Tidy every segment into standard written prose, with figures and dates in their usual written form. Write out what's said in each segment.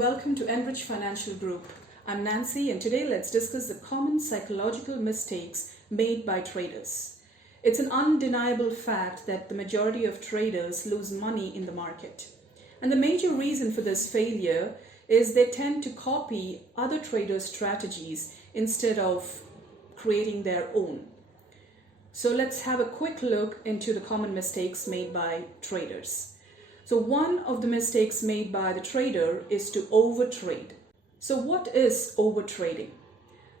welcome to Enrich Financial Group. I'm Nancy and today let's discuss the common psychological mistakes made by traders. It's an undeniable fact that the majority of traders lose money in the market. And the major reason for this failure is they tend to copy other traders' strategies instead of creating their own. So let's have a quick look into the common mistakes made by traders. So one of the mistakes made by the trader is to overtrade. So what is overtrading?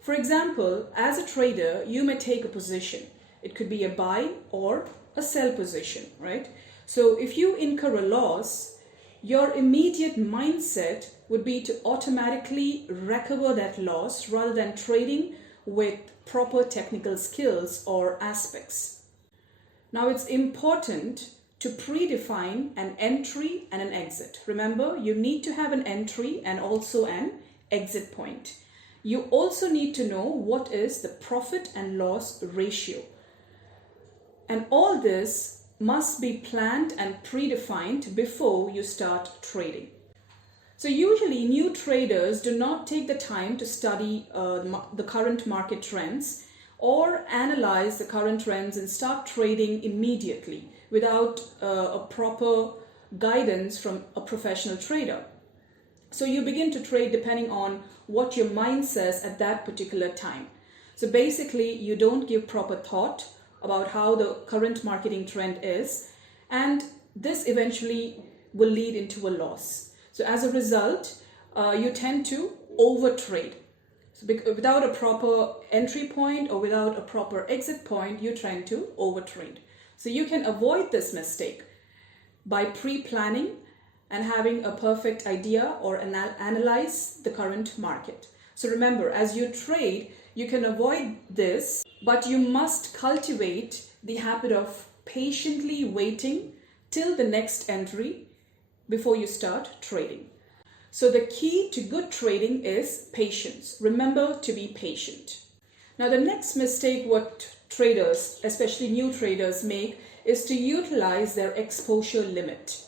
For example, as a trader, you may take a position. It could be a buy or a sell position, right? So if you incur a loss, your immediate mindset would be to automatically recover that loss rather than trading with proper technical skills or aspects. Now it's important to predefine an entry and an exit. Remember, you need to have an entry and also an exit point. You also need to know what is the profit and loss ratio. And all this must be planned and predefined before you start trading. So usually new traders do not take the time to study the current market trends or analyze the current trends and start trading immediately without a proper guidance from a professional trader. So you begin to trade depending on what your mind says at that particular time. So basically you don't give proper thought about how the current marketing trend is, and this eventually will lead into a loss. So as a result, you tend to overtrade. So without a proper entry point or without a proper exit point, you tend to overtrade. So you can avoid this mistake by pre-planning and having a perfect idea or analyze the current market. So remember, as you trade, you can avoid this, but you must cultivate the habit of patiently waiting till the next entry before you start trading. So the key to good trading is patience. Remember to be patient. Now the next mistake what traders, especially new traders, make is to utilize their exposure limit.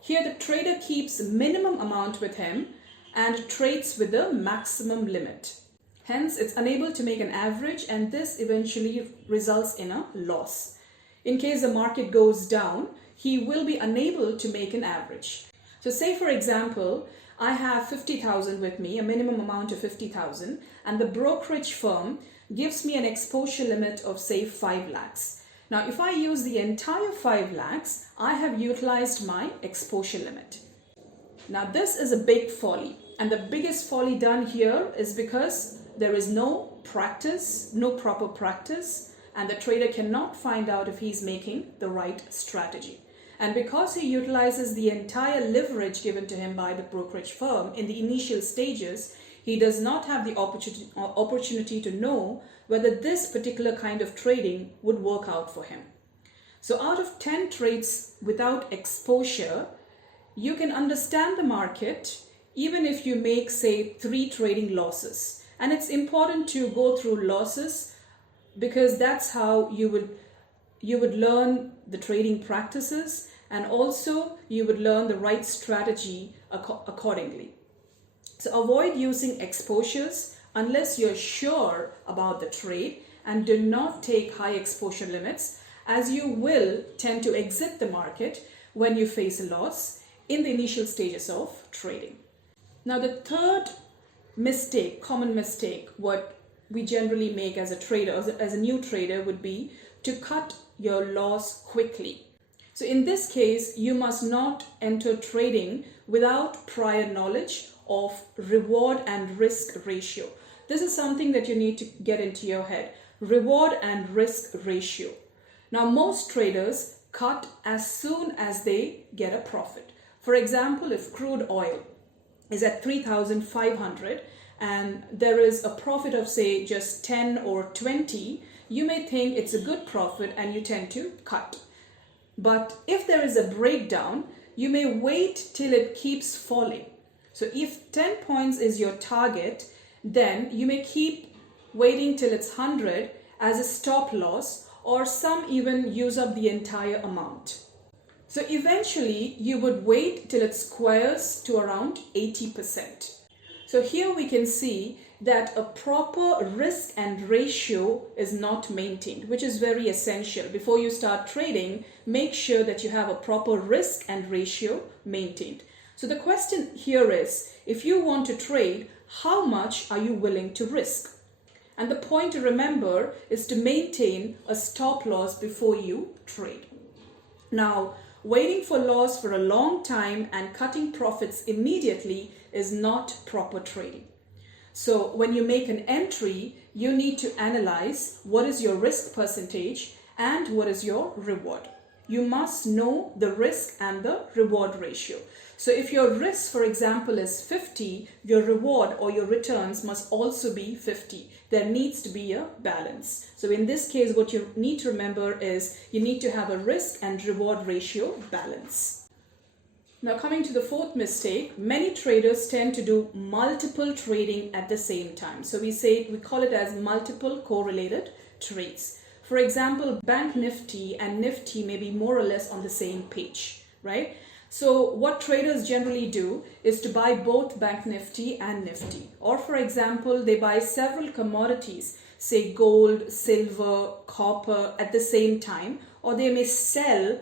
Here the trader keeps minimum amount with him and trades with the maximum limit. Hence it's unable to make an average, and this eventually results in a loss. In case the market goes down, he will be unable to make an average. So say for example, I have 50,000 with me, a minimum amount of 50,000, and the brokerage firm gives me an exposure limit of say 5 lakhs. Now if I use the entire 5 lakhs, I have utilized my exposure limit. Now this is a big folly, and the biggest folly done here is because there is no practice, no proper practice, and the trader cannot find out if he's making the right strategy. And because he utilizes the entire leverage given to him by the brokerage firm in the initial stages, he does not have the opportunity to know whether this particular kind of trading would work out for him. So out of 10 trades without exposure, you can understand the market even if you make say 3 trading losses. And it's important to go through losses because that's how you would learn the trading practices, and also you would learn the right strategy accordingly. So avoid using exposures unless you're sure about the trade, and do not take high exposure limits, as you will tend to exit the market when you face a loss in the initial stages of trading. Now the third mistake, common mistake, what we generally make as a trader, as a new trader, would be to cut your loss quickly. So in this case, you must not enter trading without prior knowledge of reward and risk ratio. This is something that you need to get into your head. Reward and risk ratio. Now most traders cut as soon as they get a profit. For example, if crude oil is at 3,500 and there is a profit of say just 10 or 20, you may think it's a good profit and you tend to cut. But if there is a breakdown, you may wait till it keeps falling. So if 10 points is your target, then you may keep waiting till it's 100 as a stop loss, or some even use up the entire amount. So eventually you would wait till it squares to around 80%. So here we can see that a proper risk and ratio is not maintained, which is very essential. Before you start trading, make sure that you have a proper risk and ratio maintained. So the question here is, if you want to trade, how much are you willing to risk? And the point to remember is to maintain a stop loss before you trade. Now, waiting for loss for a long time and cutting profits immediately is not proper trading. So when you make an entry, you need to analyze what is your risk percentage and what is your reward. You must know the risk and the reward ratio. So if your risk, for example, is 50, your reward or your returns must also be 50. There needs to be a balance. So in this case, what you need to remember is you need to have a risk and reward ratio balance. Now coming to the fourth mistake, many traders tend to do multiple trading at the same time. So we call it as multiple correlated trades. For example, Bank Nifty and Nifty may be more or less on the same page, right? So what traders generally do is to buy both Bank Nifty and Nifty. Or for example, they buy several commodities, say gold, silver, copper at the same time, or they may sell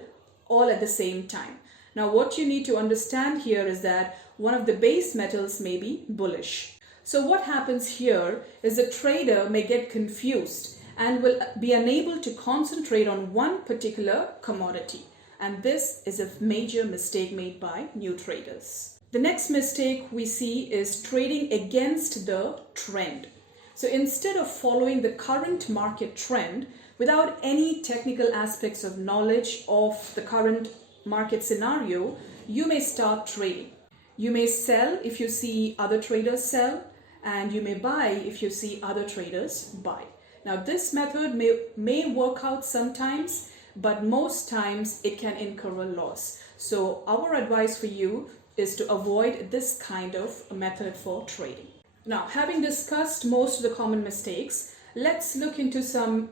all at the same time. Now what you need to understand here is that one of the base metals may be bullish. So what happens here is the trader may get confused and will be unable to concentrate on one particular commodity. And this is a major mistake made by new traders. The next mistake we see is trading against the trend. So instead of following the current market trend without any technical aspects of knowledge of the current market scenario, you may start trading. You may sell if you see other traders sell, and you may buy if you see other traders buy. Now this method may work out sometimes, but most times it can incur a loss. So our advice for you is to avoid this kind of method for trading. Now, having discussed most of the common mistakes, let's look into some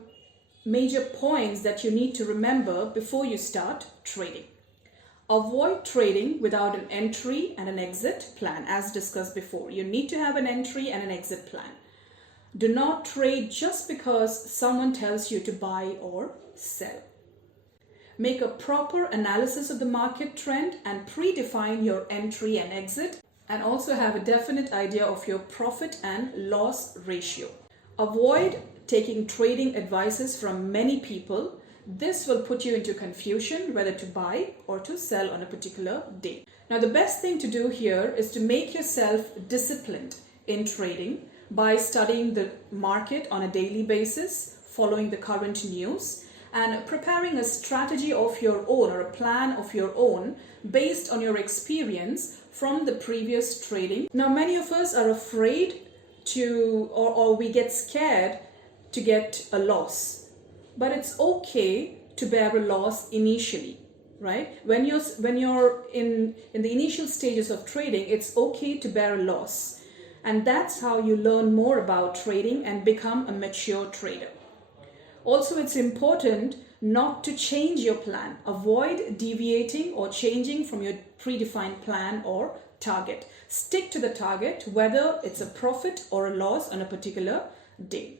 major points that you need to remember before you start trading. Avoid trading without an entry and an exit plan, as discussed before. You need to have an entry and an exit plan. Do not trade just because someone tells you to buy or sell. Make a proper analysis of the market trend and predefine your entry and exit, and also have a definite idea of your profit and loss ratio. Avoid taking trading advices from many people. This will put you into confusion whether to buy or to sell on a particular day. Now, the best thing to do here is to make yourself disciplined in trading by studying the market on a daily basis, following the current news, and preparing a strategy of your own or a plan of your own based on your experience from the previous trading. Now, many of us are afraid to, or we get scared to get a loss, but it's okay to bear a loss initially, right? When you're in the initial stages of trading, it's okay to bear a loss, and that's how you learn more about trading and become a mature trader. Also, it's important not to change your plan. Avoid deviating or changing from your predefined plan or target. Stick to the target, whether it's a profit or a loss on a particular day.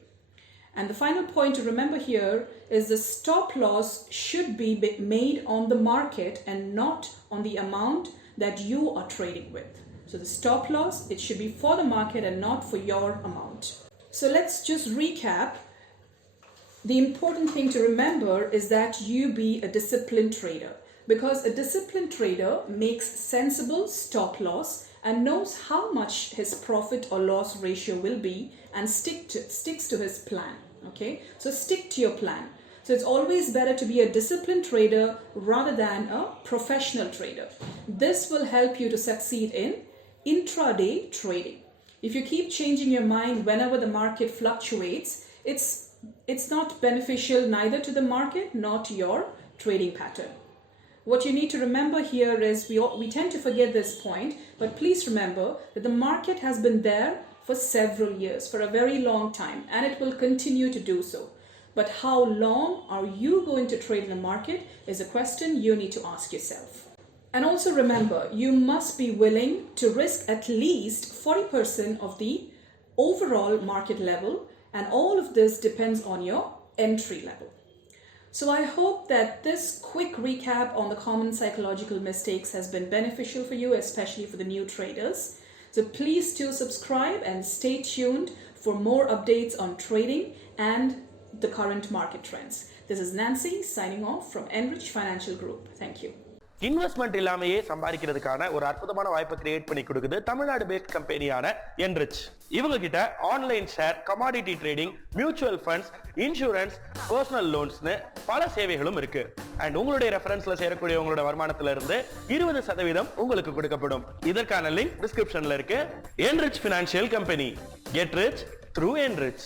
And the final point to remember here is the stop loss should be made on the market and not on the amount that you are trading with. So the stop loss, it should be for the market and not for your amount. So let's just recap. The important thing to remember is that you be a disciplined trader, because a disciplined trader makes sensible stop loss and knows how much his profit or loss ratio will be and sticks to his plan. Okay, so stick to your plan. So it's always better to be a disciplined trader rather than a professional trader. This will help you to succeed in intraday trading. If you keep changing your mind whenever the market fluctuates, it's not beneficial neither to the market nor to your trading pattern. What you need to remember here is we tend to forget this point, but please remember that the market has been there for several years, for a very long time, and it will continue to do so. But how long are you going to trade in the market is a question you need to ask yourself. And also remember, you must be willing to risk at least 40% of the overall market level, and all of this depends on your entry level. So I hope that this quick recap on the common psychological mistakes has been beneficial for you, especially for the new traders. So please do subscribe and stay tuned for more updates on trading and the current market trends. This is Nancy signing off from Enrich Financial Group. Thank you. Investment இல்லாமையே சம்பாதிக்கிறதுக்கான ஒரு அற்புதமான வாய்ப்பை create பண்ணி கொடுக்குது Tamil Nadu paste கம்பெனியான Enrich. இவங்க கிட்ட online share, commodity trading, mutual funds, insurance, personal லோன்ஸ்னு பல சேவைகளும் இருக்கு. அண்ட் உங்களுடைய ரெஃபரன்ஸ்ல சேரக்கூடிய உங்களோட வருமானத்துல இருந்து 20% உங்களுக்கு கொடுக்கப்படும். இதற்கான லிங்க் டிஸ்கிரிப்ஷன்ல இருக்கு. Enrich financial company, get rich through enrich.